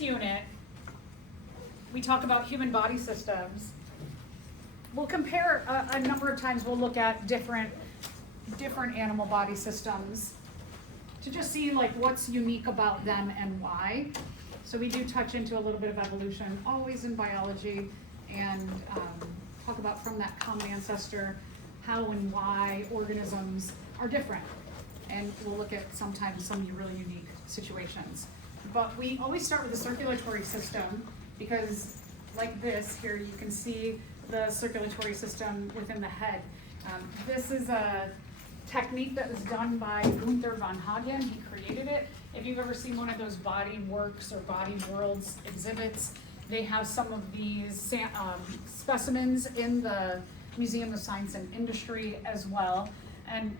Unit, we talk about human body systems. We'll compare a number of times. We'll look at different animal body systems to just see like what's unique about them and why. So we do touch into a little bit of evolution, always in biology, and talk about from that common ancestor how and why organisms are different. And we'll look at sometimes some really unique situations. But we always start with the circulatory system because like this here, you can see the circulatory system within the head. This is a technique that was done by Gunther von Hagen. He created it. If you've ever seen one of those body works or body worlds exhibits, they have some of these specimens in the Museum of Science and Industry as well. And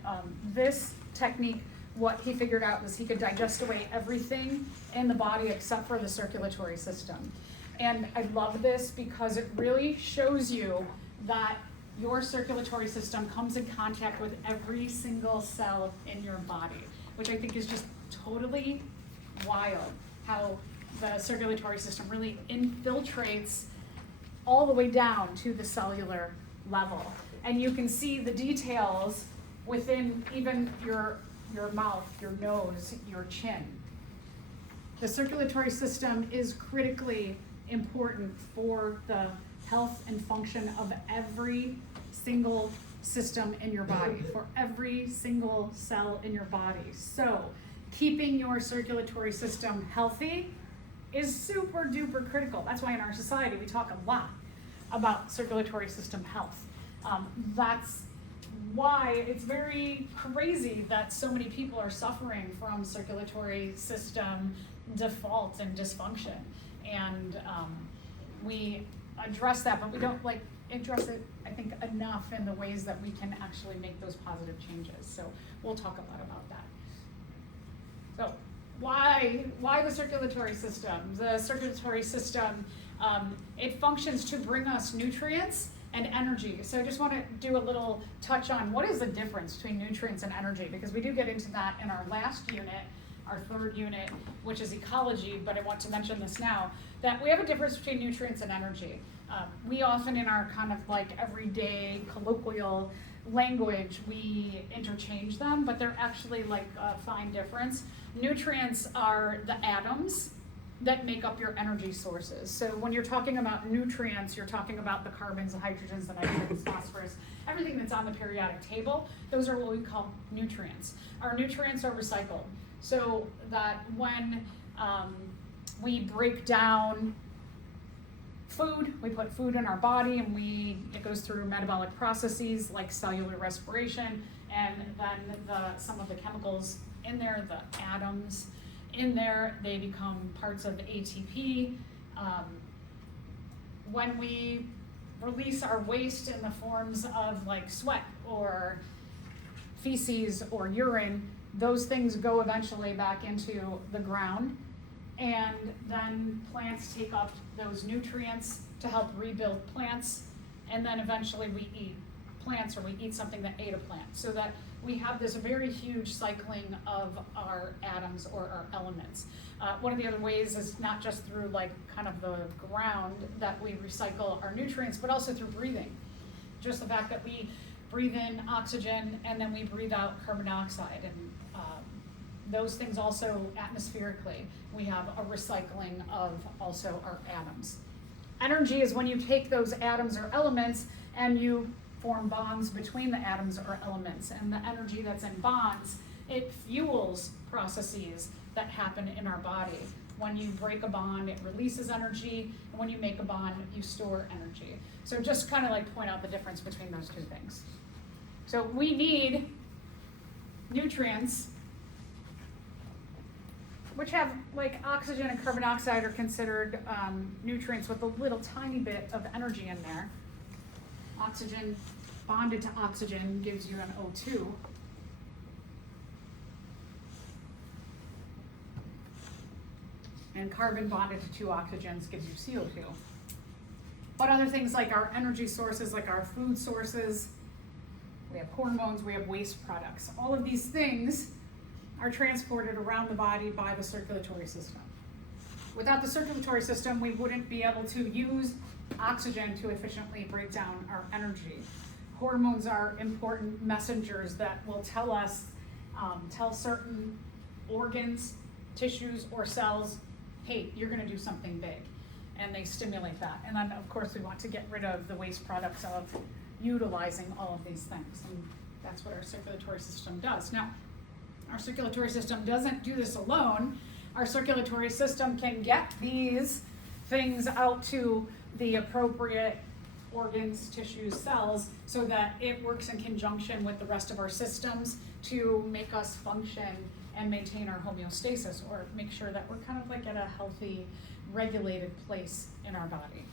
this technique, what he figured out was he could digest away everything in the body except for the circulatory system. And I love this because it really shows you that your circulatory system comes in contact with every single cell in your body, which I think is just totally wild, how the circulatory system really infiltrates all the way down to the cellular level. And you can see the details within even your mouth, your nose, your chin. The circulatory system is critically important for the health and function of every single system in your body, for every single cell in your body. So keeping your circulatory system healthy is super duper critical. That's why in our society we talk a lot about circulatory system health. That's why it's very crazy that so many people are suffering from circulatory system default and dysfunction. And we address that, but we don't address it, I think, enough in the ways that we can actually make those positive changes. So we'll talk a lot about that. So why the circulatory system? The circulatory system, it functions to bring us nutrients and energy. So I just want to do a little touch on what is the difference between nutrients and energy, because we do get into that in our last unit, our third unit, which is ecology, but I want to mention this now, that we have a difference between nutrients and energy. We often in our kind of like everyday colloquial language, we interchange them, but they're actually like a fine difference. Nutrients are the atoms that make up your energy sources. So when you're talking about nutrients, you're talking about the carbons, the hydrogens, the nitrogens, phosphorus, everything that's on the periodic table. Those are what we call nutrients. Our nutrients are recycled. So that when we break down food, we put food in our body and it goes through metabolic processes like cellular respiration, and then some of the chemicals in there, the atoms in there, they become parts of ATP. When we release our waste in the forms of like sweat or feces or urine, those things go eventually back into the ground, and then plants take up those nutrients to help rebuild plants, and then eventually we eat plants or we eat something that ate a plant, so that we have this very huge cycling of our atoms or our elements. One of the other ways is not just through like kind of the ground that we recycle our nutrients, but also through breathing. Just the fact that we breathe in oxygen and then we breathe out carbon dioxide, and those things also atmospherically, we have a recycling of also our atoms. Energy is when you take those atoms or elements and you form bonds between the atoms or elements, and the energy that's in bonds, it fuels processes that happen in our body. When you break a bond, it releases energy, and when you make a bond, you store energy. So just kind of like point out the difference between those two things. So we need nutrients, which have like oxygen and carbon dioxide are considered nutrients with a little tiny bit of energy in there. Oxygen bonded to oxygen gives you an O2. And carbon bonded to two oxygens gives you CO2. But other things like our energy sources, like our food sources, we have hormones, we have waste products. All of these things are transported around the body by the circulatory system. Without the circulatory system, we wouldn't be able to use oxygen to efficiently break down our energy. Hormones are important messengers that will tell us, tell certain organs, tissues, or cells, hey, you're gonna do something big. And they stimulate that. And then, of course, we want to get rid of the waste products of utilizing all of these things. And that's what our circulatory system does. Now, our circulatory system doesn't do this alone. Our circulatory system can get these things out to the appropriate organs, tissues, cells, so that it works in conjunction with the rest of our systems to make us function and maintain our homeostasis, or make sure that we're kind of like at a healthy, regulated place in our body.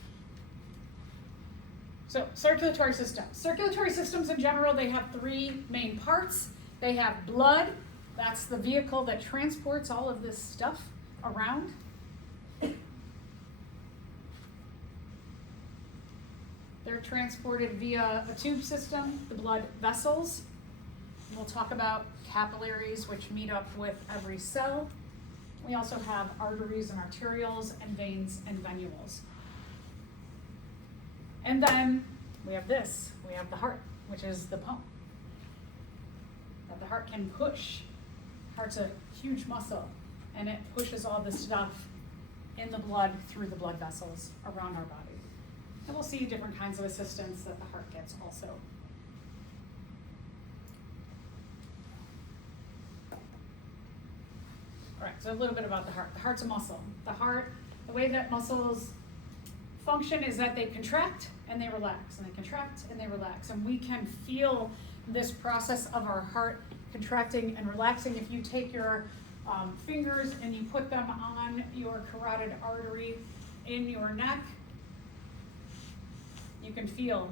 So, circulatory system. Circulatory systems in general, they have three main parts. They have blood, that's the vehicle that transports all of this stuff around. They're transported via a tube system, the blood vessels. We'll talk about capillaries, which meet up with every cell. We also have arteries and arterioles, and veins and venules. And then we have this. We have the heart, which is the pump that the heart can push. Heart's a huge muscle, and it pushes all this stuff in the blood through the blood vessels around our body. And we'll see different kinds of assistance that the heart gets also. All right, so a little bit about the heart. The heart's a muscle. The heart, the way that muscles function is that they contract and they relax, and they contract and they relax. And we can feel this process of our heart contracting and relaxing. If you take your fingers and you put them on your carotid artery in your neck, you can feel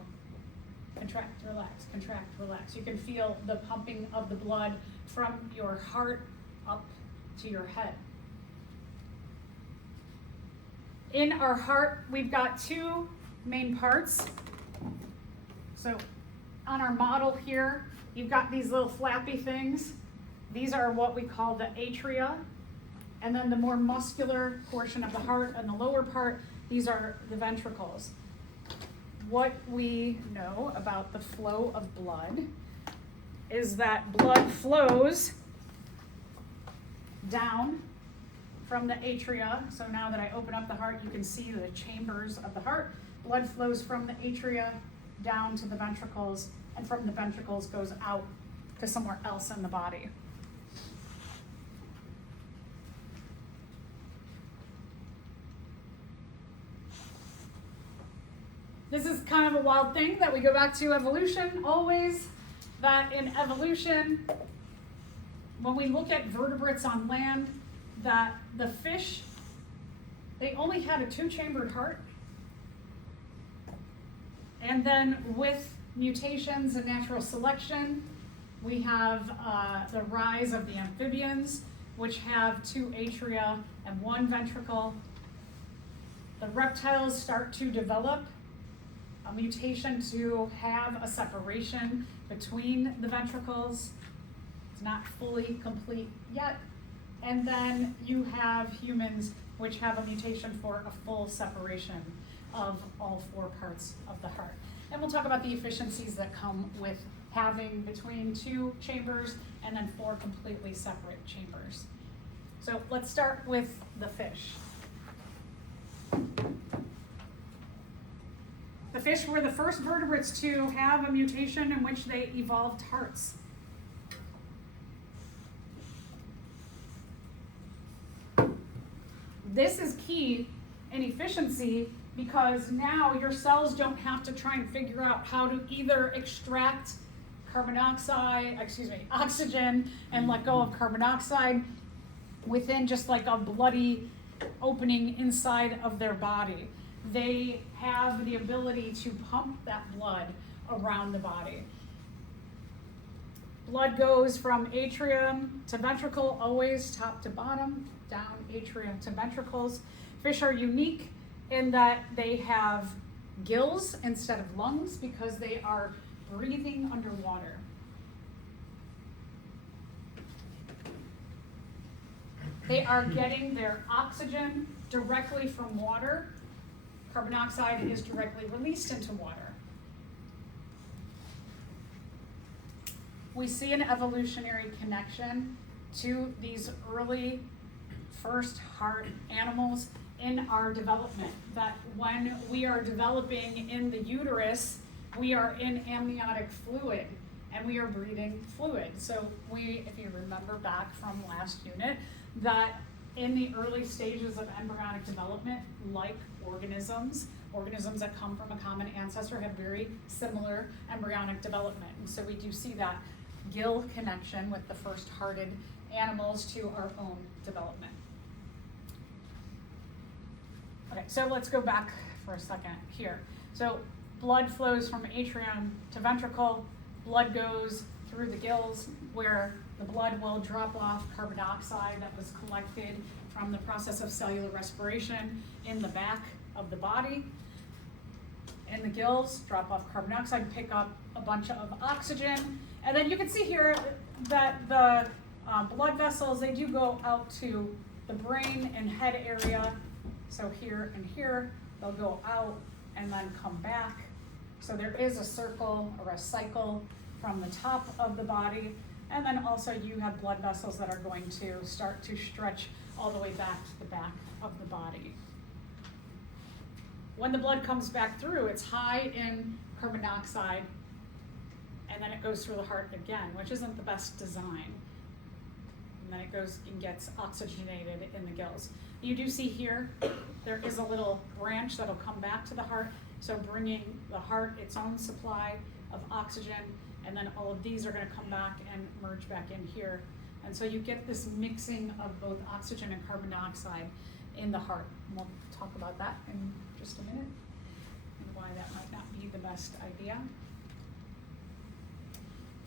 contract, relax, contract, relax. You can feel the pumping of the blood from your heart up to your head. In our heart, we've got two main parts. So on our model here, you've got these little flappy things. These are what we call the atria. And then the more muscular portion of the heart and the lower part, these are the ventricles. What we know about the flow of blood is that blood flows down from the atria. So now that I open up the heart, you can see the chambers of the heart. Blood flows from the atria down to the ventricles, and from the ventricles goes out to somewhere else in the body. This is kind of a wild thing that we go back to evolution always, that in evolution, when we look at vertebrates on land, that the fish, they only had a two-chambered heart. And then with mutations and natural selection, we have the rise of the amphibians, which have two atria and one ventricle. The reptiles start to develop a mutation to have a separation between the ventricles. It's not fully complete yet. And then you have humans, which have a mutation for a full separation of all four parts of the heart. And we'll talk about the efficiencies that come with having between two chambers and then four completely separate chambers. So let's start with the fish. The fish were the first vertebrates to have a mutation in which they evolved hearts. This is key in efficiency because now your cells don't have to try and figure out how to either extract oxygen and let go of carbon dioxide within just like a bloody opening inside of their body. They have the ability to pump that blood around the body. Blood goes from atrium to ventricle, always top to bottom, down atrium to ventricles. Fish are unique in that they have gills instead of lungs because they are breathing underwater. They are getting their oxygen directly from water. Carbon dioxide is directly released into water. We see an evolutionary connection to these early first heart animals in our development, that when we are developing in the uterus, we are in amniotic fluid and we are breathing fluid. So if you remember back from last unit, that in the early stages of embryonic development, like organisms that come from a common ancestor have very similar embryonic development. And so we do see that gill connection with the first hearted animals to our own development. Okay, so let's go back for a second here. So blood flows from atrium to ventricle. Blood goes through the gills where the blood will drop off carbon dioxide that was collected from the process of cellular respiration in the back of the body. In the gills, drop off carbon dioxide, pick up a bunch of oxygen. And then you can see here that the blood vessels, they do go out to the brain and head area. So here and here, they'll go out and then come back. So there is a circle or a cycle from the top of the body. And then also you have blood vessels that are going to start to stretch all the way back to the back of the body. When the blood comes back through, it's high in carbon dioxide, and then it goes through the heart again, which isn't the best design. And then it goes and gets oxygenated in the gills. You do see here, there is a little branch that'll come back to the heart, so bringing the heart its own supply of oxygen, and then all of these are going to come back and merge back in here. And so you get this mixing of both oxygen and carbon dioxide in the heart. And we'll talk about that in just a minute, and why that might not be the best idea.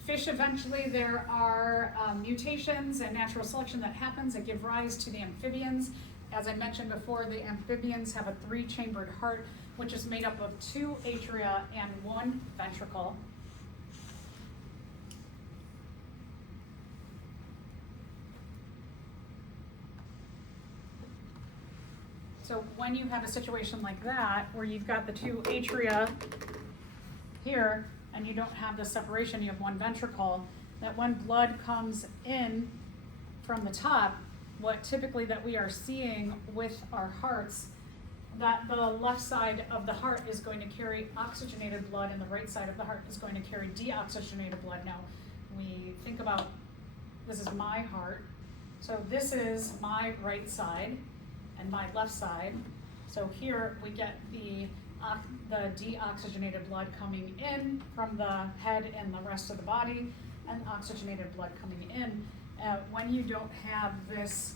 Fish, eventually there are mutations and natural selection that happens that give rise to the amphibians. As I mentioned before, the amphibians have a 3-chambered heart, which is made up of 2 atria and 1 ventricle. So when you have a situation like that, where you've got the 2 atria here, and you don't have the separation, you have 1 ventricle, that when blood comes in from the top, what typically that we are seeing with our hearts, that the left side of the heart is going to carry oxygenated blood and the right side of the heart is going to carry deoxygenated blood. Now, we think about, this is my heart, so this is my right side and my left side. So here we get the deoxygenated blood coming in from the head and the rest of the body, and oxygenated blood coming in. When you don't have this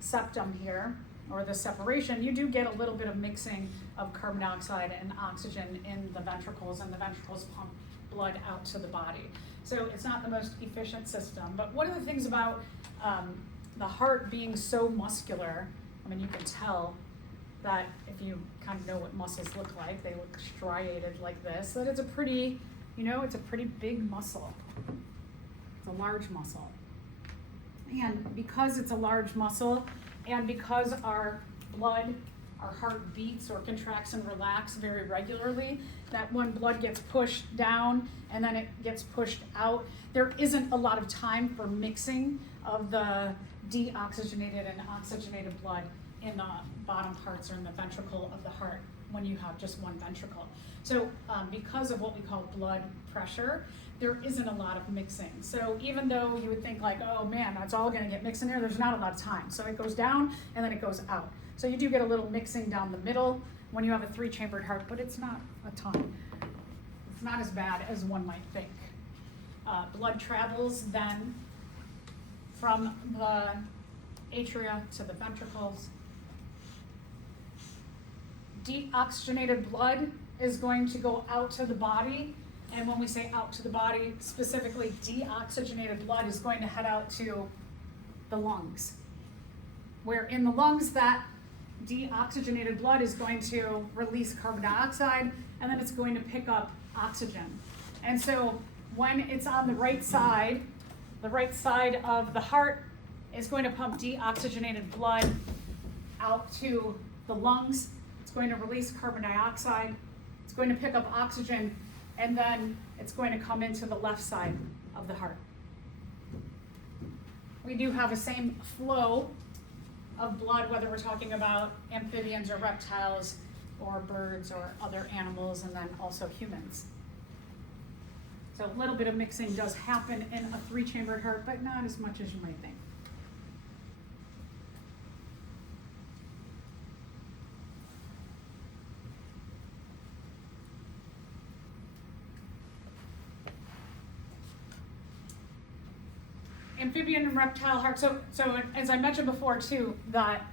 septum here, or the separation, you do get a little bit of mixing of carbon dioxide and oxygen in the ventricles, and the ventricles pump blood out to the body. So it's not the most efficient system. But one of the things about the heart being so muscular, I mean, you can tell that if you kind of know what muscles look like, they look striated like this, that it's a pretty, it's a pretty big muscle. It's a large muscle. And because it's a large muscle, and because our blood, our heart beats or contracts and relax very regularly, that when blood gets pushed down and then it gets pushed out, there isn't a lot of time for mixing of the deoxygenated and oxygenated blood in the bottom parts or in the ventricle of the heart when you have just 1 ventricle. So because of what we call blood pressure, there isn't a lot of mixing. So even though you would think like, oh man, that's all gonna get mixed in there, there's not a lot of time. So it goes down and then it goes out. So you do get a little mixing down the middle when you have a 3-chambered heart, but it's not a ton. It's not as bad as one might think. Blood travels then from the atria to the ventricles. Deoxygenated blood is going to go out to the body, and when we say out to the body, specifically deoxygenated blood is going to head out to the lungs, where in the lungs that deoxygenated blood is going to release carbon dioxide, and then it's going to pick up oxygen. And so when it's on the right side of the heart is going to pump deoxygenated blood out to the lungs. It's going to release carbon dioxide. It's going to pick up oxygen, and then it's going to come into the left side of the heart. We do have the same flow of blood, whether we're talking about amphibians or reptiles or birds or other animals, and then also humans. So a little bit of mixing does happen in a 3-chambered heart, but not as much as you might think. Amphibian and reptile heart. So as I mentioned before too, that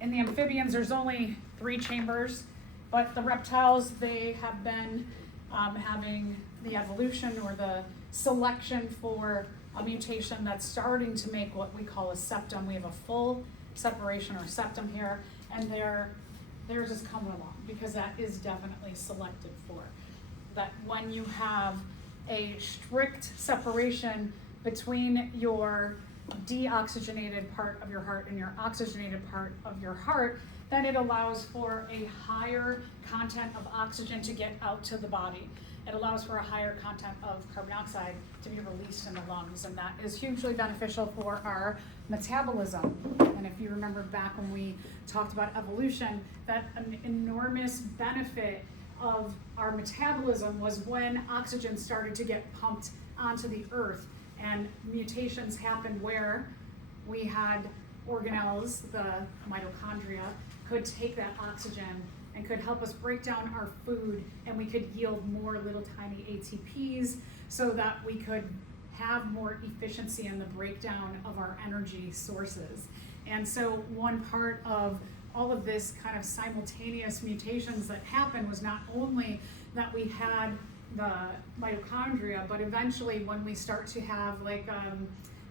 in the amphibians there's only 3 chambers, but the reptiles, they have been having the evolution or the selection for a mutation that's starting to make what we call a septum. We have a full separation or septum here, and theirs is coming along because that is definitely selected for. That when you have a strict separation between your deoxygenated part of your heart and your oxygenated part of your heart, then it allows for a higher content of oxygen to get out to the body. It allows for a higher content of carbon dioxide to be released in the lungs, and that is hugely beneficial for our metabolism. And if you remember back when we talked about evolution, that an enormous benefit of our metabolism was when oxygen started to get pumped onto the earth, and mutations happened where we had organelles, the mitochondria, could take that oxygen and could help us break down our food, and we could yield more little tiny ATPs so that we could have more efficiency in the breakdown of our energy sources. And so one part of all of this kind of simultaneous mutations that happened was not only that we had the mitochondria, but eventually when we start to have like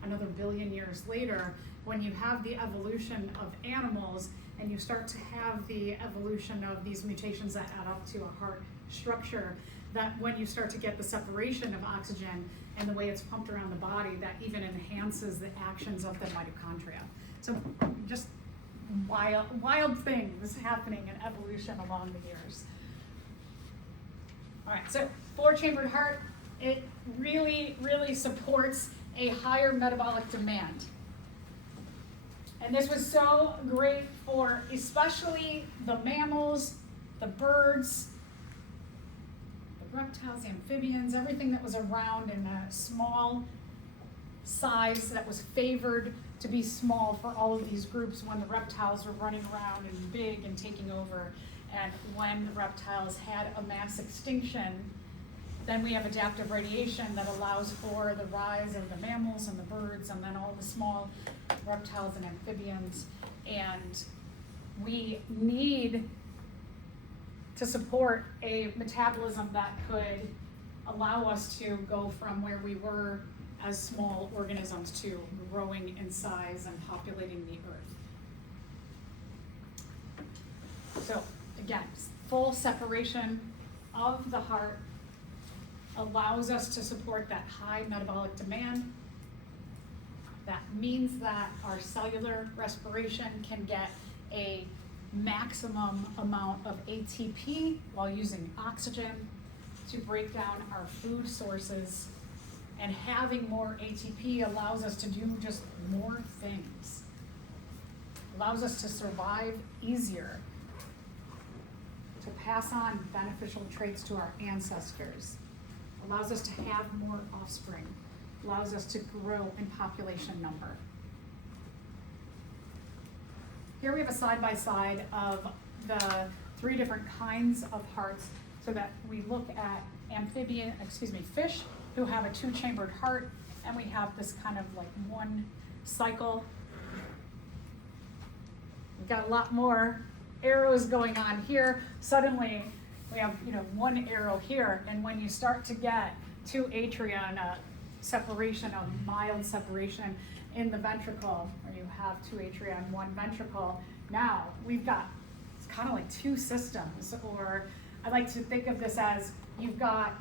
another billion years later, when you have the evolution of animals and you start to have the evolution of these mutations that add up to a heart structure, that when you start to get the separation of oxygen and the way it's pumped around the body, that even enhances the actions of the mitochondria. So just wild things happening in evolution along the years. All right, so 4-chambered heart, it really, really supports a higher metabolic demand. And this was so great for especially the mammals, the birds, the reptiles, the amphibians, everything that was around in a small size that was favored to be small for all of these groups when the reptiles were running around and big and taking over. And when the reptiles had a mass extinction, then we have adaptive radiation that allows for the rise of the mammals and the birds and then all the small reptiles and amphibians. And we need to support a metabolism that could allow us to go from where we were as small organisms to growing in size and populating the earth. So again, full separation of the heart allows us to support that high metabolic demand. That means that our cellular respiration can get a maximum amount of ATP while using oxygen to break down our food sources. And having more ATP allows us to do just more things. Allows us to survive easier, to pass on beneficial traits to our ancestors, allows us to have more offspring, allows us to grow in population number. Here we have a side-by-side of the 3 different kinds of hearts so that we look at fish who have a 2-chambered heart, and we have this kind of like one cycle. We've got a lot more arrows going on here. Suddenly we have one arrow here, and when you start to get 2 atria and a separation, a mild separation in the ventricle, where you have 2 atria and 1 ventricle, now we've got, it's kind of like 2 systems, or I like to think of this as you've got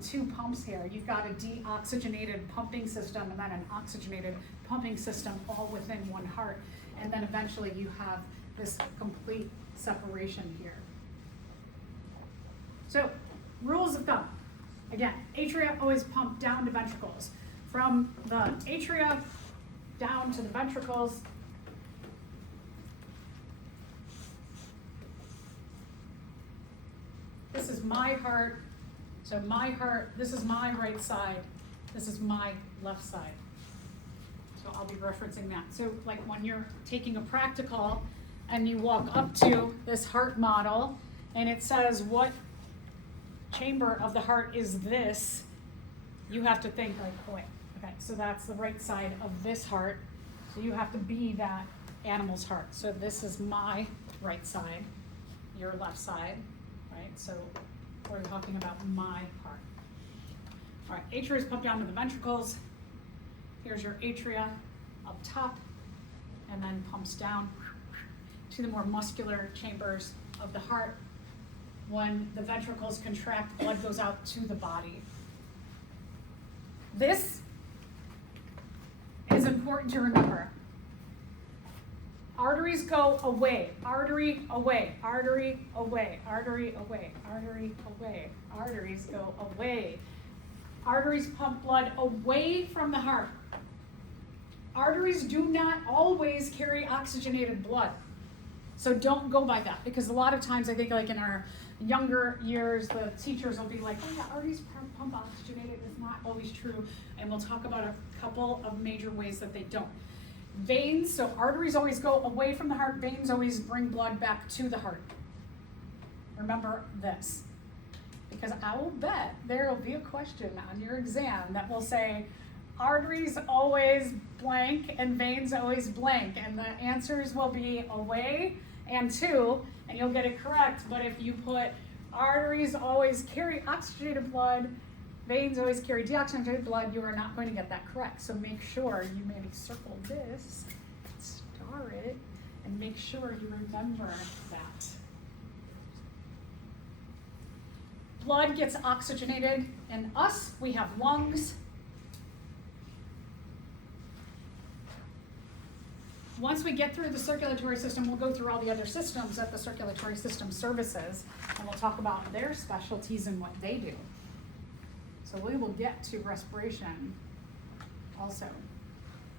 2 pumps here. You've got a deoxygenated pumping system and then an oxygenated pumping system all within one heart. and then eventually you have this complete separation here. So, rules of thumb. Again, atria always pump down to ventricles. From the atria down to the ventricles, this is my heart. So my heart, this is my right side. This is my left side. So I'll be referencing that. So like when you're taking a practical and you walk up to this heart model and it says what chamber of the heart is this, you have to think like, oh wait, okay, so that's the right side of this heart. So you have to be that animal's heart. So this is my right side, your left side, right? So we're talking about my heart. All right, atria is pumped down to the ventricles. Here's your atria up top, and then pumps down to the more muscular chambers of the heart. When the ventricles contract, blood goes out to the body. This is important to remember. Arteries go away, artery away, artery away, artery away, artery away, arteries go away. Arteries pump blood away from the heart. Arteries do not always carry oxygenated blood. So don't go by that, because a lot of times I think like in our younger years, the teachers will be like, oh yeah, arteries pump oxygenated. It's not always true. And we'll talk about a couple of major ways that they don't. Veins, so arteries always go away from the heart. Veins always bring blood back to the heart. Remember this, because I will bet there will be a question on your exam that will say, arteries always blank and veins always blank. And the answers will be away and to, and you'll get it correct. But if you put arteries always carry oxygenated blood, veins always carry deoxygenated blood, you are not going to get that correct. So make sure you maybe circle this, star it, and make sure you remember that. Blood gets oxygenated in us. We have lungs. Once we get through the circulatory system, we'll go through all the other systems that the circulatory system services, and we'll talk about their specialties and what they do. So we will get to respiration also.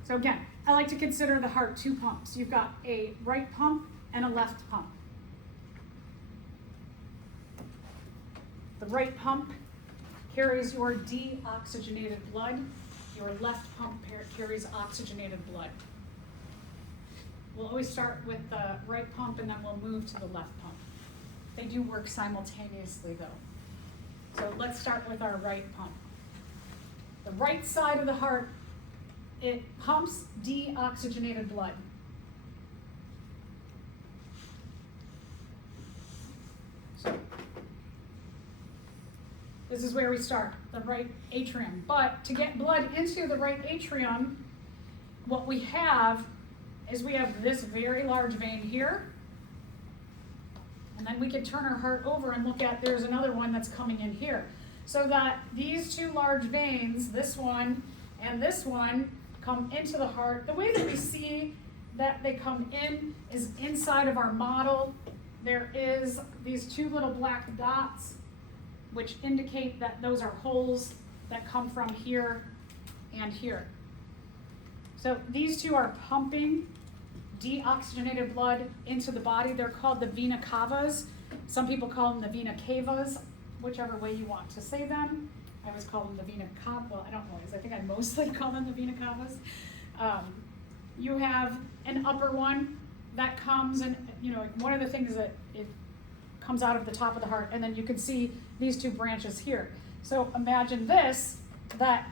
So again, I like to consider the heart two pumps. You've got a right pump and a left pump. The right pump carries your deoxygenated blood. Your left pump carries oxygenated blood. We'll always start with the right pump and then we'll move to the left pump. They do work simultaneously though. So let's start with our right pump. The right side of the heart, it pumps deoxygenated blood. So this is where we start, the right atrium. But to get blood into the right atrium, what we have is we have this very large vein here. And then we can turn our heart over and look at, there's another one that's coming in here. So that these two large veins, this one and this one, come into the heart. The way that we see that they come in is inside of our model. There is these two little black dots, which indicate that those are holes that come from here and here. So these two are pumping deoxygenated blood into the body. They're called the vena cavas. Some people call them the vena cavas, whichever way you want to say them. I always call them the vena cava. Well, I don't always. I think I mostly call them the vena cavas. You have an upper one that comes, and you know, one of the things that it comes out of the top of the heart, and then you can see these two branches here. So imagine this, that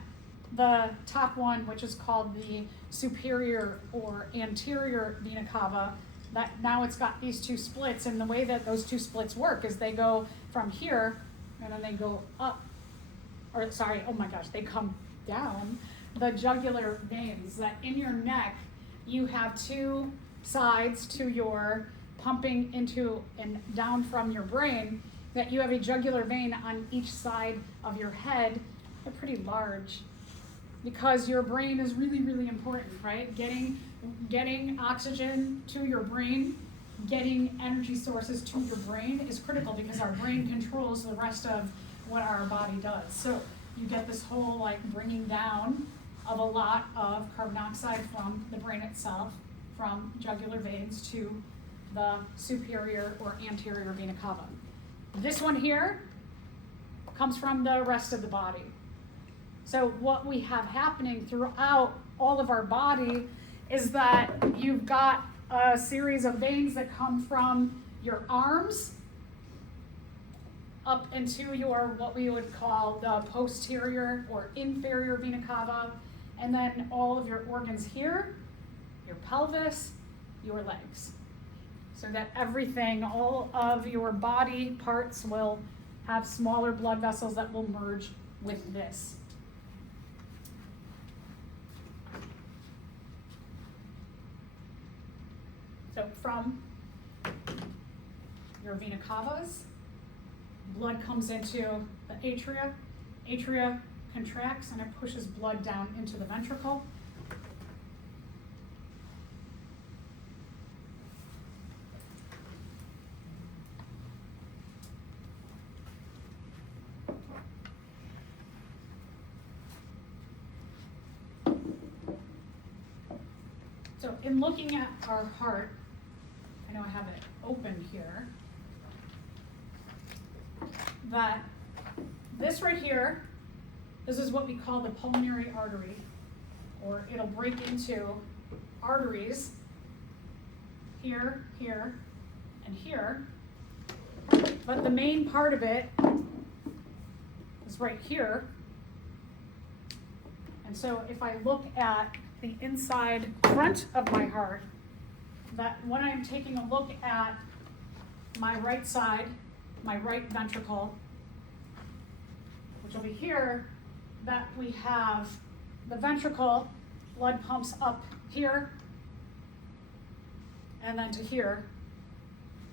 the top one, which is called the superior or anterior vena cava, that now it's got these two splits, and the way that those two splits work is they go from here and then they go up, or sorry, oh my gosh, they come down the jugular veins. That in your neck you have two sides to your pumping into and down from your brain, that you have a jugular vein on each side of your head. They're pretty large, because your brain is really, really important, right? Getting getting oxygen to your brain, getting energy sources to your brain is critical because our brain controls the rest of what our body does. So you get this whole like bringing down of a lot of carbon dioxide from the brain itself, from jugular veins to the superior or anterior vena cava. This one here comes from the rest of the body. So what we have happening throughout all of our body is that you've got a series of veins that come from your arms up into your, what we would call the posterior or inferior vena cava, and then all of your organs here, your pelvis, your legs. So that everything, all of your body parts will have smaller blood vessels that will merge with this. So from your vena cavas, blood comes into the atria. Atria contracts and it pushes blood down into the ventricle. So in looking at our heart, I know I have it open here, that this right here, this is what we call the pulmonary artery, or it'll break into arteries here, here, and here. But the main part of it is right here. And so if I look at the inside front of my heart, that when I'm taking a look at my right side, my right ventricle, which will be here, that we have the ventricle, blood pumps up here, and then to here,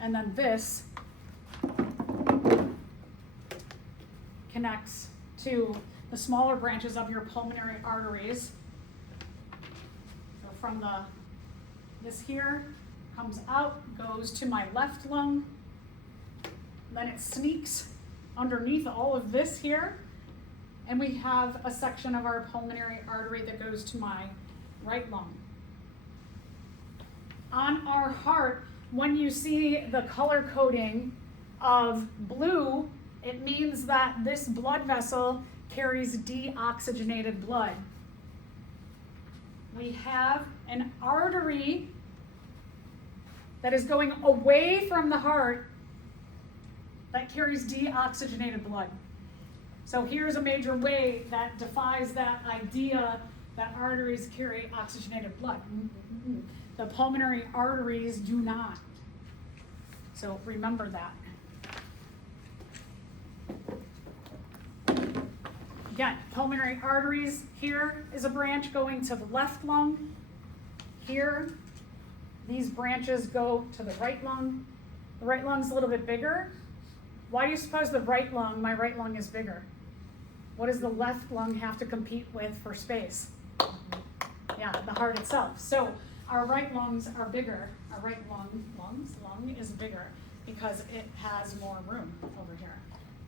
and then this connects to the smaller branches of your pulmonary arteries. So from this here comes out, goes to my left lung, then it sneaks underneath all of this here, and we have a section of our pulmonary artery that goes to my right lung. On our heart, when you see the color coding of blue, it means that this blood vessel carries deoxygenated blood. We have an artery that is going away from the heart that carries deoxygenated blood. So here's a major way that defies that idea that arteries carry oxygenated blood. The pulmonary arteries do not. So remember that. Again, pulmonary arteries, here is a branch going to the left lung. Here, these branches go to the right lung. The right lung's a little bit bigger. Why do you suppose the right lung, my right lung, is bigger? What does the left lung have to compete with for space? Yeah, the heart itself. So our right lungs are bigger. Our right lung is bigger because it has more room over here.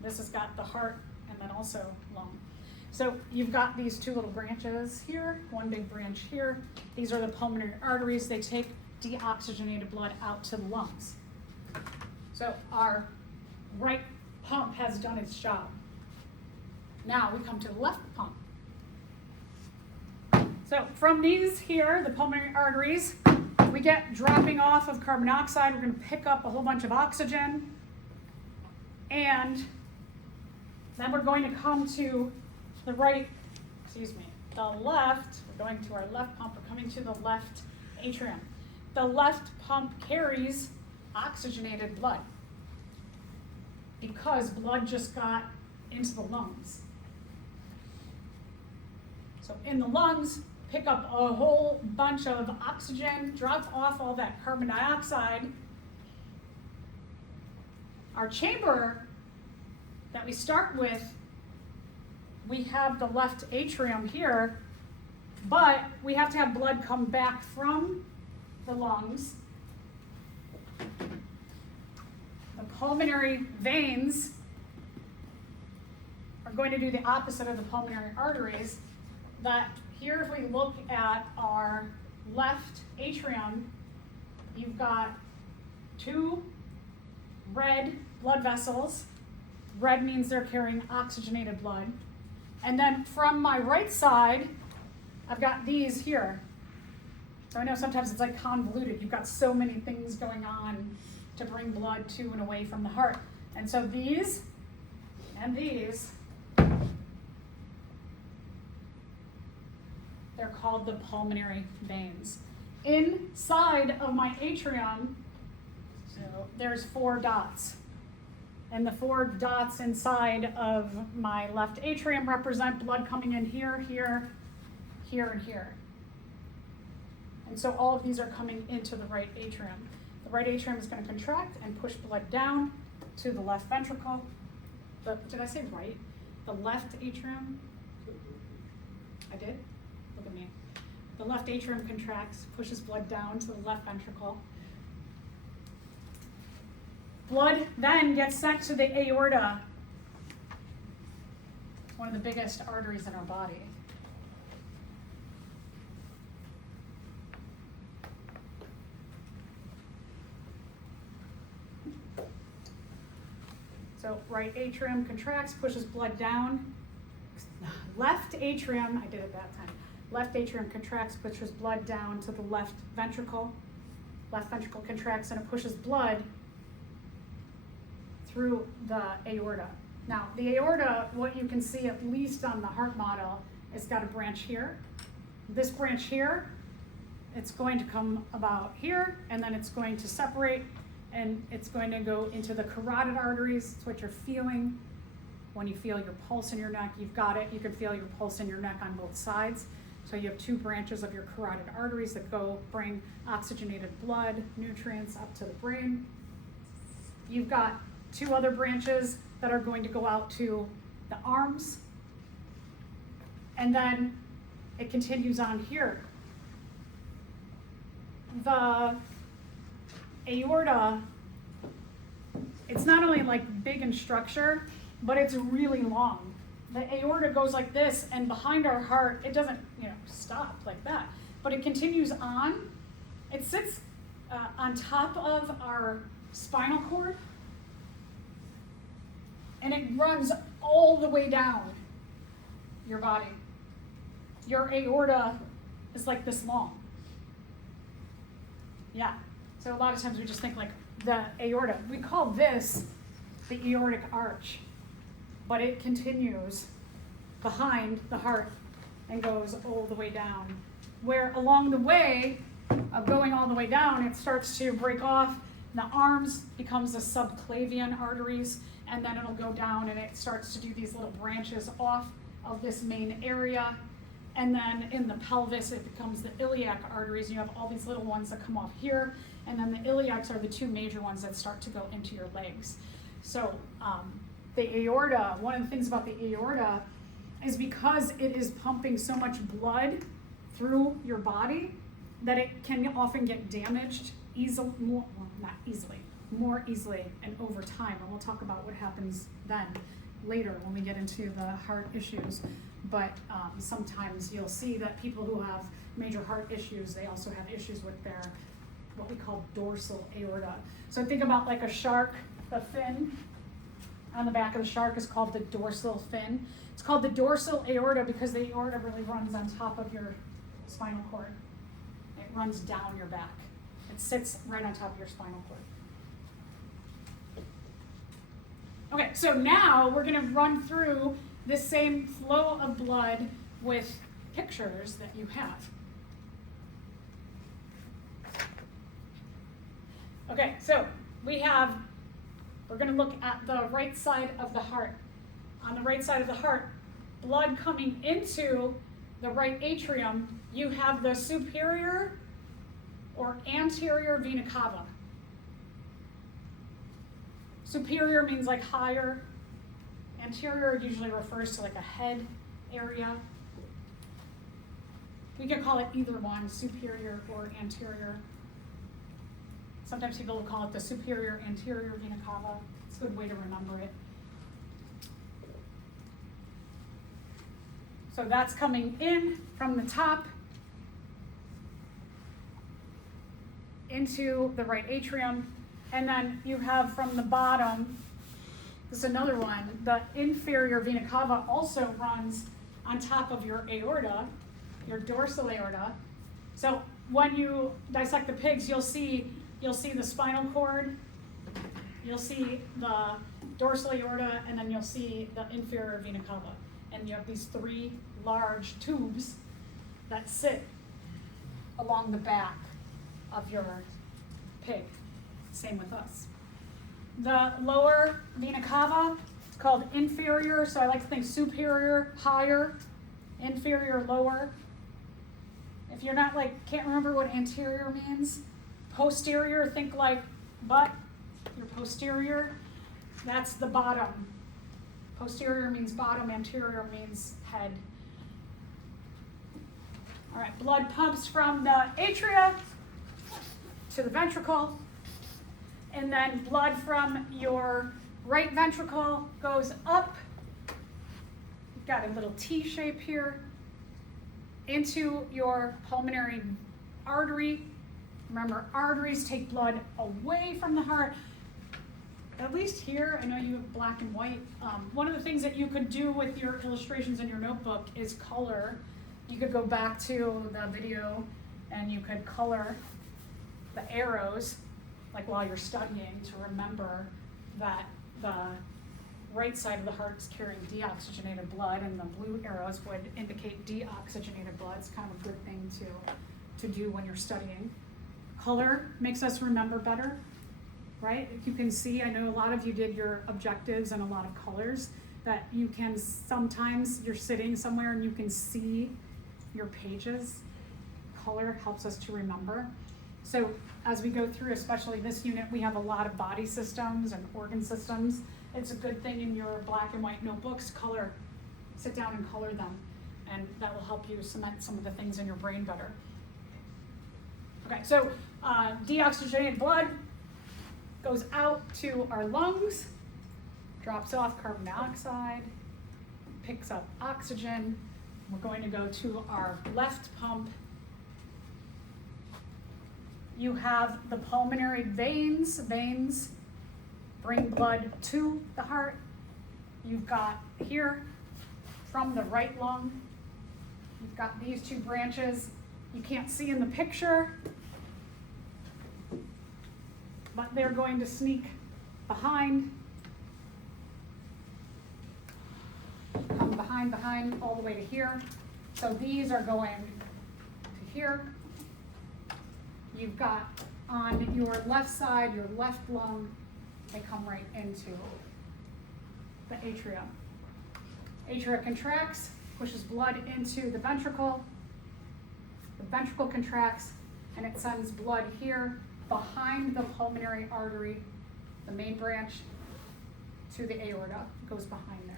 This has got the heart and then also lung. So you've got these two little branches here, one big branch here. These are the pulmonary arteries. They take deoxygenated blood out to the lungs. So our right pump has done its job. Now we come to the left pump. So from these here, the pulmonary arteries, we get dropping off of carbon dioxide. We're going to pick up a whole bunch of oxygen. And then we're going to come to the the left. We're going to our left pump. We're coming to the left atrium. The left pump carries oxygenated blood because blood just got into the lungs. So in the lungs, pick up a whole bunch of oxygen, drop off all that carbon dioxide. Our chamber that we start with, we have the left atrium here But we have to have blood come back from the lungs. The pulmonary veins are going to do the opposite of the pulmonary arteries. That here, if we look at our left atrium, you've got 2 red blood vessels. Red means they're carrying oxygenated blood. And then from my right side, I've got these here. So I know sometimes it's like convoluted. You've got so many things going on to bring blood to and away from the heart. And so these and these, they're called the pulmonary veins. Inside of my atrium, so there's 4 dots. And the 4 dots inside of my left atrium represent blood coming in here, here, here, and here. And so all of these are coming into the right atrium. The right atrium is going to contract and push blood down to the left ventricle. Did I say right? The left atrium? I did? Look at me. The left atrium contracts, pushes blood down to the left ventricle. Blood then gets sent to the aorta, one of the biggest arteries in our body. So right atrium contracts, pushes blood down. Left atrium, I did it that time. Left atrium contracts, pushes blood down to the left ventricle. Left ventricle contracts and it pushes blood through the aorta. Now, the aorta, what you can see at least on the heart model, it's got a branch here. This branch here, it's going to come about here, and then it's going to separate, and it's going to go into the carotid arteries. It's what you're feeling when you feel your pulse in your neck. You've got it. You can feel your pulse in your neck on both sides. So you have 2 branches of your carotid arteries that go bring oxygenated blood, nutrients up to the brain. You've got 2 other branches that are going to go out to the arms. And then it continues on here. The aorta, it's not only like big in structure, but it's really long. The aorta goes like this, and behind our heart, it doesn't, stop like that, but it continues on. It sits on top of our spinal cord, and it runs all the way down your body. Your aorta is like this long. Yeah, so a lot of times we just think like the aorta. We call this the aortic arch, but it continues behind the heart and goes all the way down. Where along the way of going all the way down, it starts to break off. The arms becomes the subclavian arteries, and then it'll go down and it starts to do these little branches off of this main area. And then in the pelvis, it becomes the iliac arteries. You have all these little ones that come off here, and then the iliacs are the 2 major ones that start to go into your legs. So the aorta, one of the things about the aorta is because it is pumping so much blood through your body that it can often get damaged more easily and over time. And we'll talk about what happens then later when we get into the heart issues. But sometimes you'll see that people who have major heart issues, they also have issues with their, what we call dorsal aorta. So think about like a shark, the fin on the back of the shark is called the dorsal fin. It's called the dorsal aorta because the aorta really runs on top of your spinal cord. It runs down your back. It sits right on top of your spinal cord. Okay, so now we're going to run through this same flow of blood with pictures that you have. Okay, so we're going to look at the right side of the heart. On the right side of the heart, blood coming into the right atrium, you have the superior or anterior vena cava. Superior means like higher. Anterior usually refers to like a head area. We can call it either one, superior or anterior. Sometimes people will call it the superior anterior vena cava. It's a good way to remember it. So that's coming in from the top into the right atrium. And then you have from the bottom, this is another one, the inferior vena cava also runs on top of your aorta, your dorsal aorta. So when you dissect the pigs, you'll see the spinal cord, you'll see the dorsal aorta, and then you'll see the inferior vena cava. And you have these three large tubes that sit along the back of your pig. Same with us. The lower vena cava, it's called inferior, so I like to think superior, higher, inferior, lower. If you're not can't remember what anterior means, posterior, think like butt, your posterior, that's the bottom. Posterior means bottom, anterior means head. All right, blood pumps from the atria to the ventricle, and then blood from your right ventricle goes up. You've got a little T shape here into your pulmonary artery. Remember, arteries take blood away from the heart. At least here, I know you have black and white. One of the things that you could do with your illustrations in your notebook is color. You could go back to the video and you could color the arrows, like while you're studying, to remember that the right side of the heart is carrying deoxygenated blood, and the blue arrows would indicate deoxygenated blood. It's kind of a good thing to do when you're studying. Color makes us remember better, right? You can see, I know a lot of you did your objectives and a lot of colors, that you can sometimes, you're sitting somewhere and you can see your pages. Color helps us to remember. So as we go through, especially this unit, we have a lot of body systems and organ systems. It's a good thing in your black and white notebooks, sit down and color them, and that will help you cement some of the things in your brain better. Okay, so deoxygenated blood goes out to our lungs, drops off carbon dioxide, picks up oxygen. We're going to go to our left pump. You have the pulmonary veins. Veins bring blood to the heart. You've got here from the right lung, you've got these two branches. You can't see in the picture, but they're going to sneak behind, come behind, all the way to here. So these are going to here. You've got on your left side, your left lung, they come right into the atria. Atria contracts, pushes blood into the ventricle. The ventricle contracts, and it sends blood here behind the pulmonary artery, the main branch, to the aorta. It goes behind there.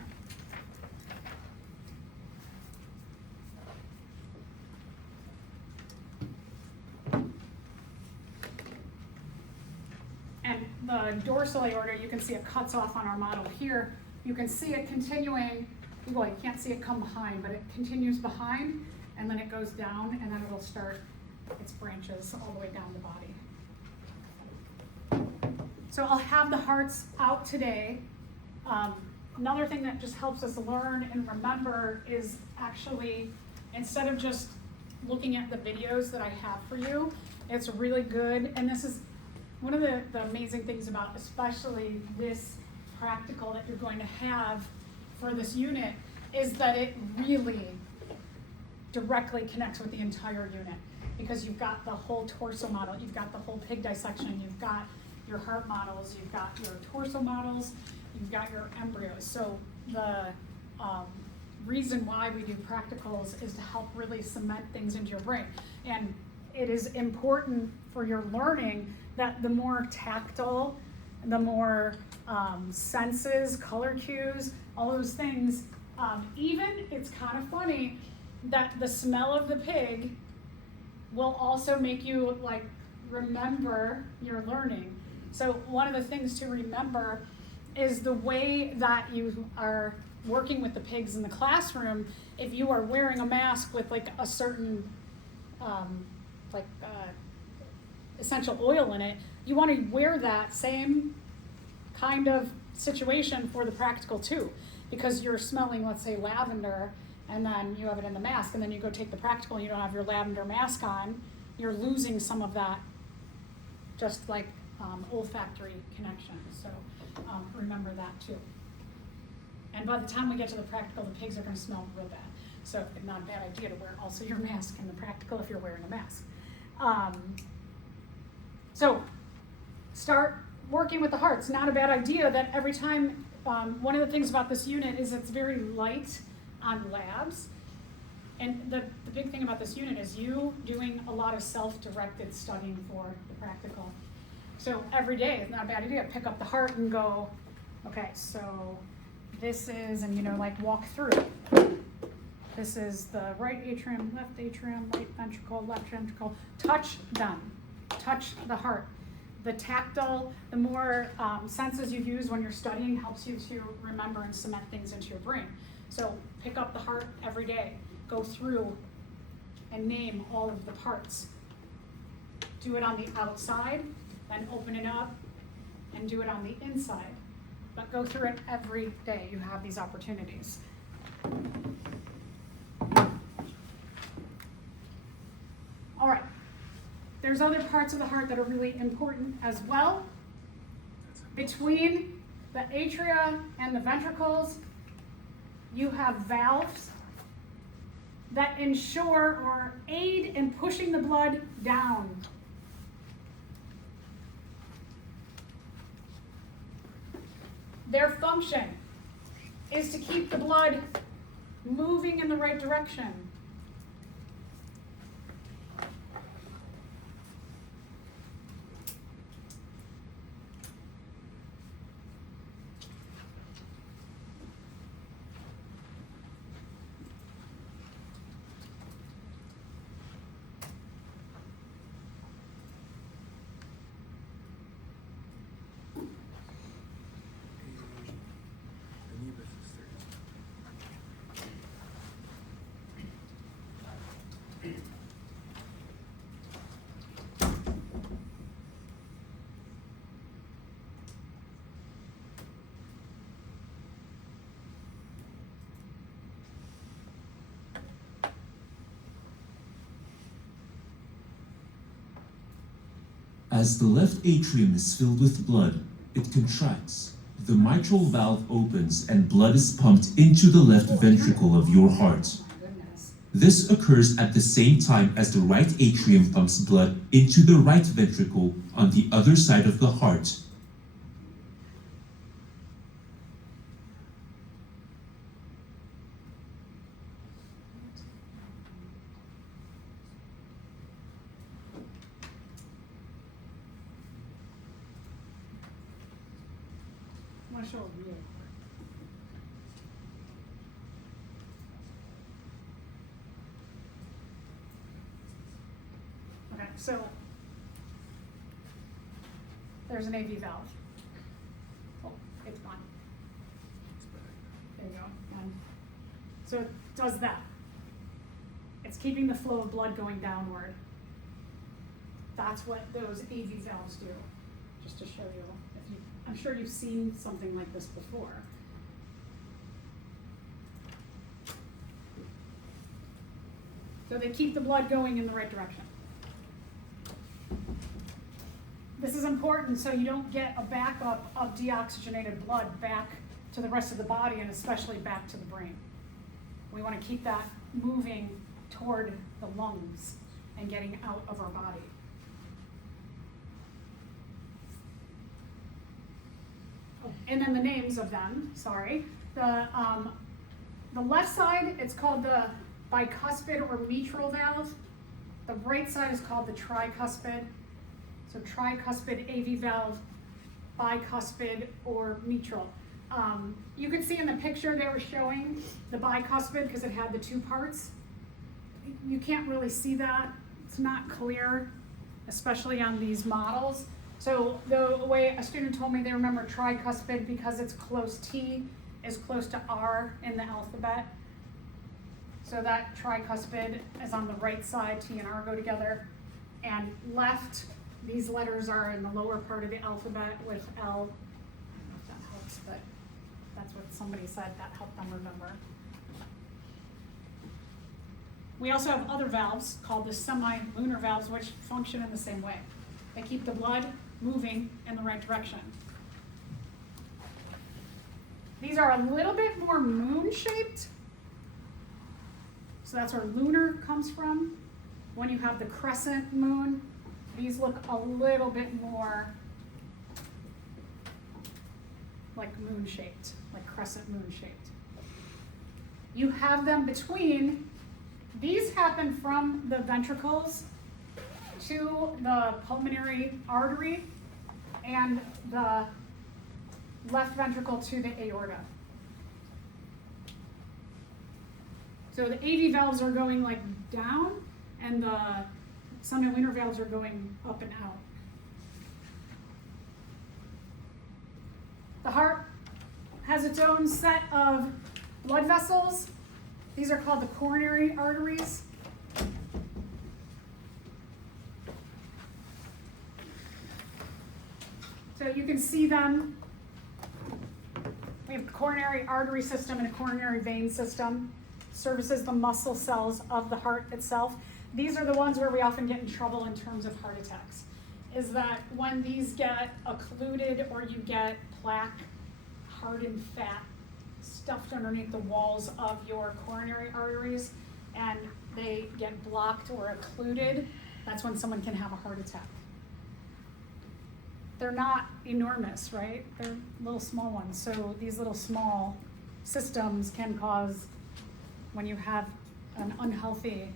And the dorsal aorta, you can see it cuts off on our model here. You can see it continuing. Well, you can't see it come behind, but it continues behind, and then it goes down, and then it'll start its branches all the way down the body. So I'll have the hearts out today. Another thing that just helps us learn and remember is actually, instead of just looking at the videos that I have for you, it's really good, and this is one of the amazing things about especially this practical that you're going to have for this unit, is that it really directly connects with the entire unit, because you've got the whole torso model, you've got the whole pig dissection, you've got your heart models, you've got your torso models, you've got your embryos. So the reason why we do practicals is to help really cement things into your brain. And it is important for your learning that the more tactile, the more senses, color cues, all those things, even it's kind of funny, that the smell of the pig will also make you like remember your learning. So one of the things to remember is the way that you are working with the pigs in the classroom. If you are wearing a mask with like a certain essential oil in it, you want to wear that same kind of situation for the practical too, because you're smelling, let's say, lavender, and then you have it in the mask, and then you go take the practical and you don't have your lavender mask on, you're losing some of that just like olfactory connection. So remember that too. And by the time we get to the practical, the pigs are going to smell real bad. So not a bad idea to wear also your mask in the practical if you're wearing a mask. So start working with the heart. It's not a bad idea that every time, one of the things about this unit is it's very light on labs. And the big thing about this unit is you doing a lot of self-directed studying for the practical. So every day, it's not a bad idea, pick up the heart and go, okay, so this is, and like walk through. This is the right atrium, right ventricle, left ventricle. Touch them, touch the heart. The tactile, the more senses you use when you're studying helps you to remember and cement things into your brain. So pick up the heart every day, go through and name all of the parts. Do it on the outside, then open it up and do it on the inside. But go through it every day. You have these opportunities. All right. There's other parts of the heart that are really important as well. Between the atria and the ventricles, you have valves that ensure or aid in pushing the blood down. Their function is to keep the blood moving in the right direction. As the left atrium is filled with blood, it contracts. The mitral valve opens and blood is pumped into the left ventricle of your heart. This occurs at the same time as the right atrium pumps blood into the right ventricle on the other side of the heart. Okay, so there's an AV valve. Oh, it's gone. There you go. And so it does that. It's keeping the flow of blood going downward. That's what those AV valves do. Just to show you, I'm sure you've seen something like this before. So they keep the blood going in the right direction. This is important so you don't get a backup of deoxygenated blood back to the rest of the body and especially back to the brain. We want to keep that moving toward the lungs and getting out of our body. Oh, and then the names of them, sorry. The left side, it's called the bicuspid or mitral valve. The right side is called the tricuspid. So tricuspid AV valve, bicuspid or mitral. You can see in the picture they were showing the bicuspid because it had the two parts. you can't really see that. It's not clear, especially on these models. So the way a student told me they remember tricuspid because it's close, T is close to R in the alphabet. So that tricuspid is on the right side, T and R go together. And left, these letters are in the lower part of the alphabet with L. I don't know if that helps, but that's what somebody said, that helped them remember. We also have other valves called the semi-lunar valves, which function in the same way. They keep the blood moving in the right direction. These are a little bit more moon-shaped. So that's where lunar comes from. When you have the crescent moon, these look a little bit more like moon-shaped, like crescent moon-shaped. You have them between, these happen from the ventricles to the pulmonary artery and the left ventricle to the aorta. So the AV valves are going like down and the semi-lunar valves are going up and out. The heart has its own set of blood vessels. These are called the coronary arteries. So you can see them. We have a coronary artery system and a coronary vein system. Services the muscle cells of the heart itself. These are the ones where we often get in trouble in terms of heart attacks, is that when these get occluded or you get plaque, hardened fat stuffed underneath the walls of your coronary arteries and they get blocked or occluded, that's when someone can have a heart attack. They're not enormous, right? They're little small ones. So these little small systems can cause, when you have an unhealthy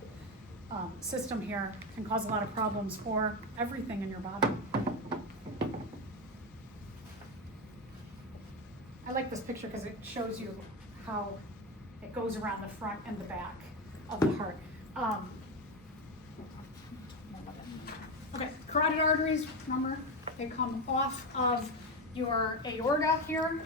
system here, can cause a lot of problems for everything in your body. I like this picture because it shows you how it goes around the front and the back of the heart. Okay, carotid arteries, remember, they come off of your aorta here.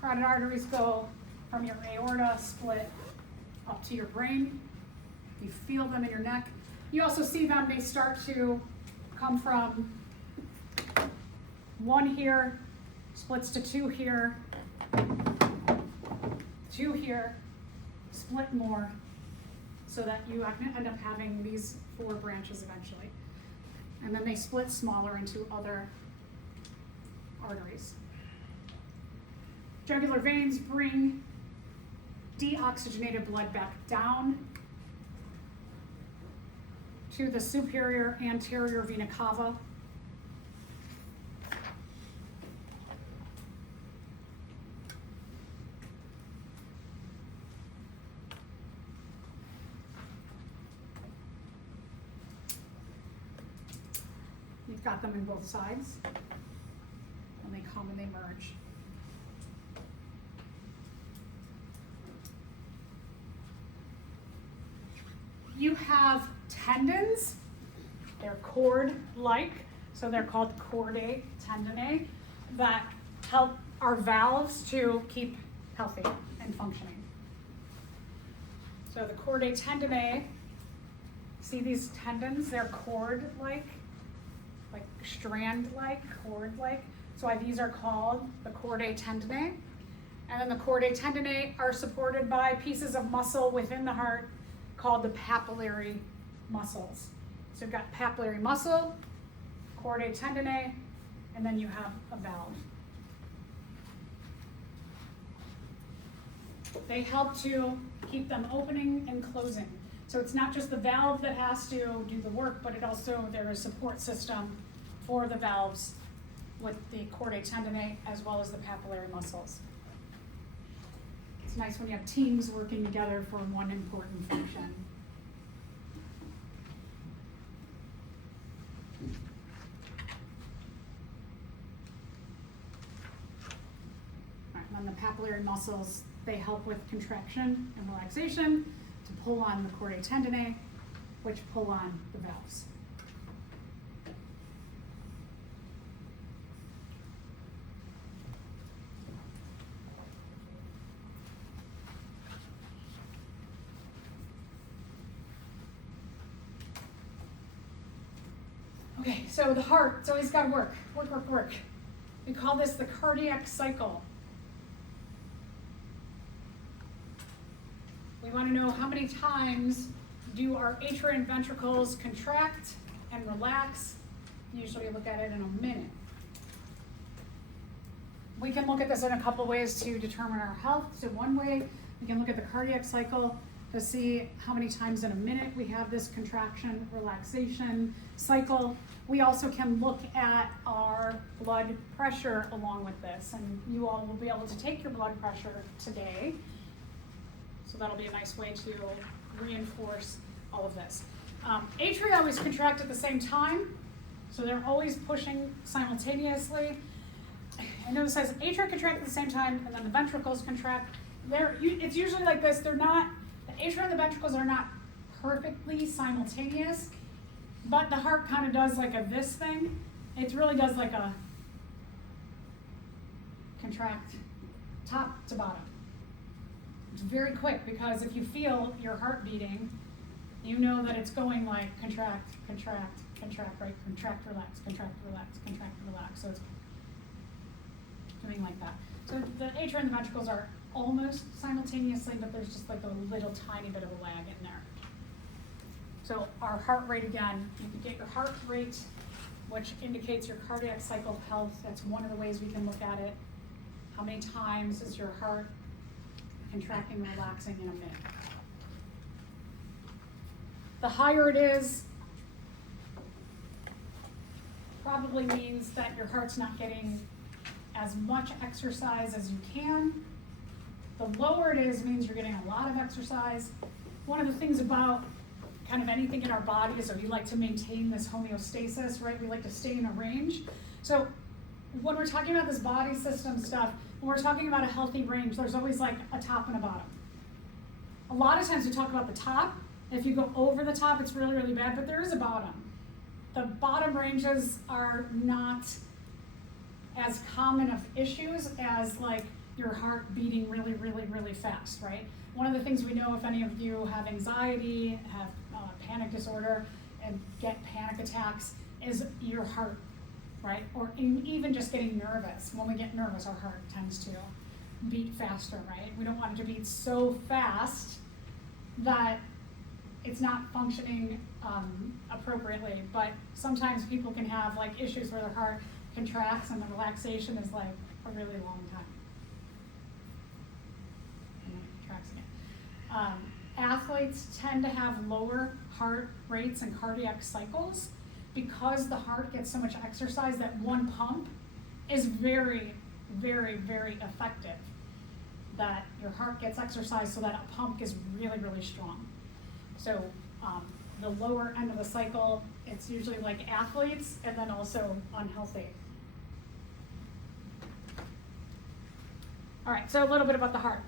Carotid arteries go from your aorta, split up to your brain. You feel them in your neck. You also see them, they start to come from one here, splits to two here, two here, split more, so that you end up having these 4 branches eventually. And then they split smaller into other arteries. Jugular veins bring deoxygenated blood back down to the superior anterior vena cava. You've got them in both sides, and they come and they merge. You have tendons, they're cord-like, so they're called chordae tendineae, that help our valves to keep healthy and functioning. So the chordae tendineae, see these tendons, they're cord-like, like strand-like, cord-like. So why these are called the chordae tendineae. And then the chordae tendineae are supported by pieces of muscle within the heart called the papillary muscles. So you've got papillary muscle, chordae tendineae, and then you have a valve. They help to keep them opening and closing. So it's not just the valve that has to do the work, but it also, there is a support system for the valves with the chordae tendineae as well as the papillary muscles. It's nice when you have teams working together for one important function. and the papillary muscles, they help with contraction and relaxation to pull on the chordae tendineae, which pull on the valves. Okay, so the heart, it's always got to work. We call this the cardiac cycle. We want to know how many times do our atria and ventricles contract and relax. Usually look at it in a minute. We can look at this in a couple ways to determine our health. So one way, we can look at the cardiac cycle to see how many times in a minute we have this contraction, relaxation cycle. We also can look at our blood pressure along with this, and you all will be able to take your blood pressure today. So that'll be a nice way to reinforce all of this. Atria always contract at the same time, so they're always pushing simultaneously. I know this says atria contract at the same time, and then the ventricles contract. It's usually like this. The atria and the ventricles are not perfectly simultaneous, but the heart kind of does like a this thing. It really does like a contract top to bottom. It's very quick because if you feel your heart beating, you know that it's going like contract, contract, contract, right? Contract, relax, contract, relax, contract, relax. So it's doing like that. So the atria and the ventricles are almost simultaneously, but there's just like a little tiny bit of a lag in there. So our heart rate again, you can get your heart rate, which indicates your cardiac cycle health. That's one of the ways we can look at it. How many times is your heart contracting and relaxing in a minute? The higher it is, probably means that your heart's not getting as much exercise as you can. The lower it is means you're getting a lot of exercise. One of the things about kind of anything in our body is that we like to maintain this homeostasis, right? We like to stay in a range. So when we're talking about this body system stuff, when we're talking about a healthy range, there's always like a top and a bottom. A lot of times we talk about the top. If you go over the top, it's really, really bad, but there is a bottom. The bottom ranges are not as common of issues as like your heart beating really, really, really fast, right? One of the things we know, if any of you have anxiety, have panic disorder, and get panic attacks, is your heart, right? Or even just getting nervous. When we get nervous, our heart tends to beat faster, right? We don't want it to beat so fast that it's not functioning appropriately, but sometimes people can have like issues where their heart contracts and the relaxation is like a really long time. And then it contracts again. Athletes tend to have lower heart rates and cardiac cycles because the heart gets so much exercise that one pump is very, very, very effective. That your heart gets exercise so that a pump is really, really strong. So the lower end of the cycle, it's usually like athletes and then also unhealthy. All right, so a little bit about the heart.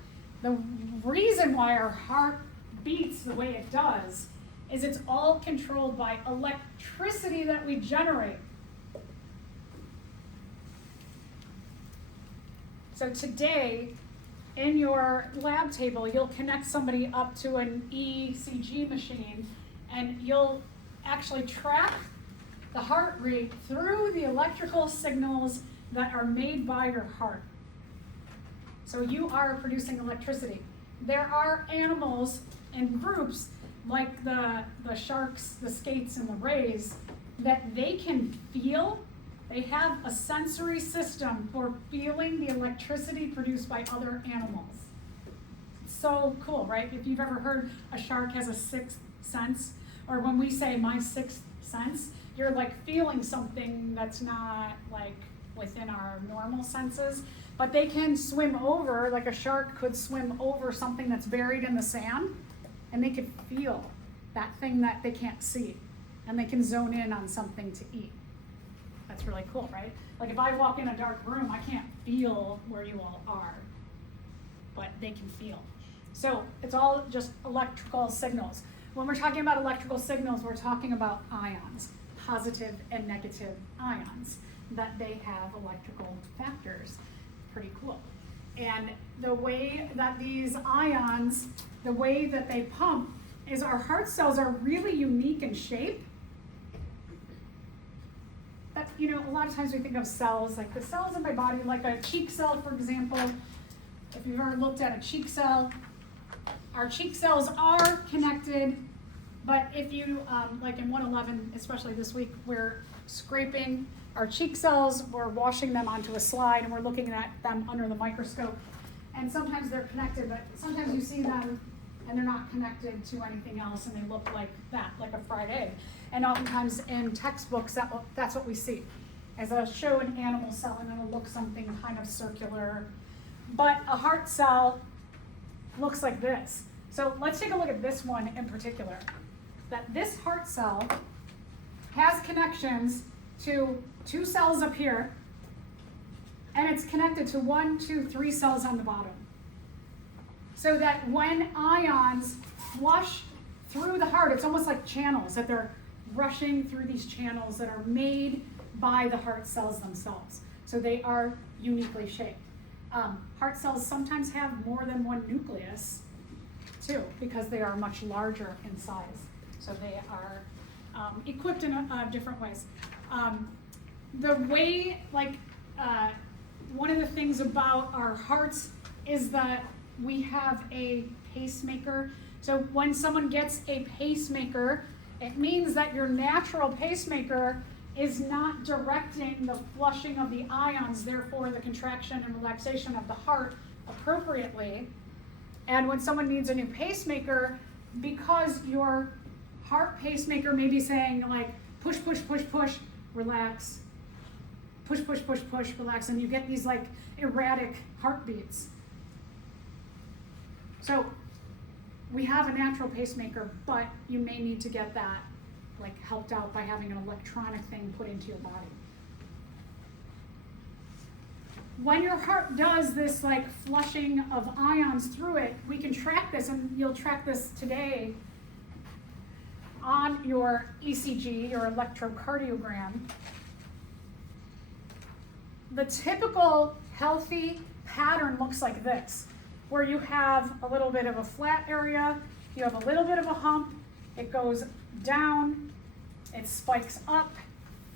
The reason why our heart beats the way it does is it's all controlled by electricity that we generate. So today, in your lab table, you'll connect somebody up to an ECG machine, and you'll actually track the heart rate through the electrical signals that are made by your heart. So you are producing electricity. There are animals and groups like the sharks, the skates, and the rays that they can feel. They have a sensory system for feeling the electricity produced by other animals. So cool, right? If you've ever heard a shark has a sixth sense, or when we say my sixth sense, you're like feeling something that's not like within our normal senses, but they can swim over, like a shark could swim over something that's buried in the sand, and they could feel that thing that they can't see, and they can zone in on something to eat. That's really cool, right? Like if I walk in a dark room, I can't feel where you all are, but they can feel. So it's all just electrical signals. When we're talking about electrical signals, we're talking about ions, positive and negative ions, that they have electrical factors. Pretty cool. And the way that these ions, the way that they pump, is our heart cells are really unique in shape. But, you know, a lot of times we think of cells, like the cells in my body, like a cheek cell, for example. If you've ever looked at a cheek cell, our cheek cells are connected, but if you, like in 111, especially this week, we're scraping our cheek cells, we're washing them onto a slide, and we're looking at them under the microscope. And sometimes they're connected, but sometimes you see them and they're not connected to anything else, and they look like that, like a fried egg. And oftentimes in textbooks, that's what we see. As I show an animal cell, and it'll look something kind of circular. But a heart cell looks like this. So let's take a look at this one in particular. That this heart cell has connections to 2 cells up here, and it's connected to 1, 2, 3 cells on the bottom. So that when ions flush through the heart, it's almost like channels, that they're rushing through these channels that are made by the heart cells themselves. So they are uniquely shaped. Heart cells sometimes have more than one nucleus too, because they are much larger in size. So they are equipped in different ways. The way, one of the things about our hearts is that we have a pacemaker. So when someone gets a pacemaker, it means that your natural pacemaker is not directing the flushing of the ions, therefore the contraction and relaxation of the heart appropriately. And when someone needs a new pacemaker, because your heart pacemaker may be saying like, push, push, push, push, relax, push, push, push, push, relax, and you get these like erratic heartbeats. So we have a natural pacemaker, but you may need to get that like helped out by having an electronic thing put into your body. When your heart does this like flushing of ions through it, we can track this, and you'll track this today on your ECG, your electrocardiogram. The typical healthy pattern looks like this, where you have a little bit of a flat area, you have a little bit of a hump, it goes down, it spikes up,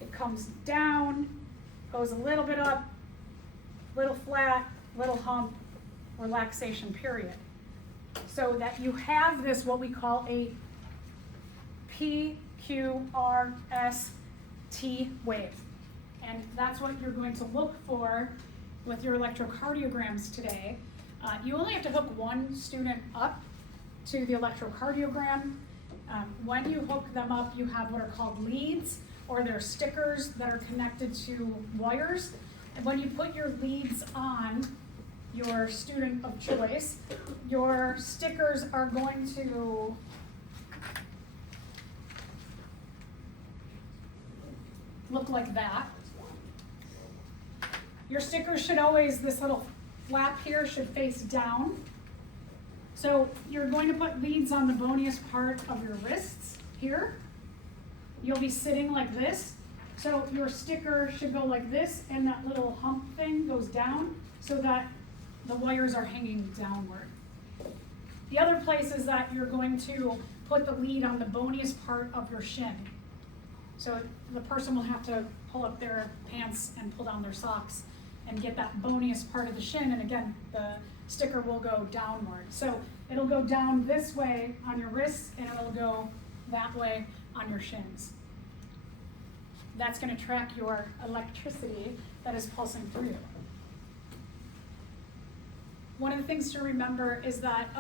it comes down, goes a little bit up, little flat, little hump, relaxation period. So that you have this, what we call a PQRST wave. And that's what you're going to look for with your electrocardiograms today. You only have to hook one student up to the electrocardiogram. When you hook them up, you have what are called leads, or they're stickers that are connected to wires. And when you put your leads on your student of choice, your stickers are going to look like that. Your stickers should always, this little flap here should face down. So you're going to put leads on the boniest part of your wrists here. You'll be sitting like this. So your sticker should go like this, and that little hump thing goes down so that the wires are hanging downward. The other place is that you're going to put the lead on the boniest part of your shin. So the person will have to pull up their pants and pull down their socks and get that boniest part of the shin, and again, the sticker will go downward. So it'll go down this way on your wrists, and it'll go that way on your shins. That's going to track your electricity that is pulsing through you. One of the things to remember is that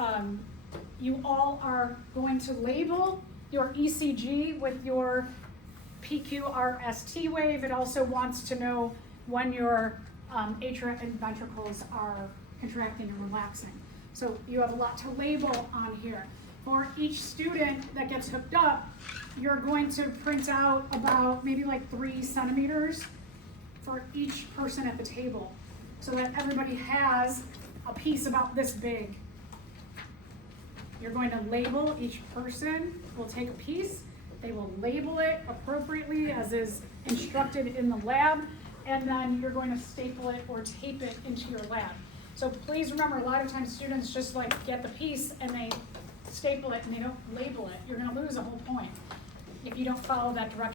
you all are going to label your ECG with your PQRST wave. It also wants to know when your atria and ventricles are contracting and relaxing. So you have a lot to label on here. For each student that gets hooked up, you're going to print out about maybe like 3 centimeters for each person at the table, so that everybody has a piece about this big. You're going to label each person, will take a piece, they will label it appropriately as is instructed in the lab, and then you're going to staple it or tape it into your lab. So please remember, a lot of times students just like get the piece and they staple it and they don't label it. You're gonna lose a whole point if you don't follow that direction.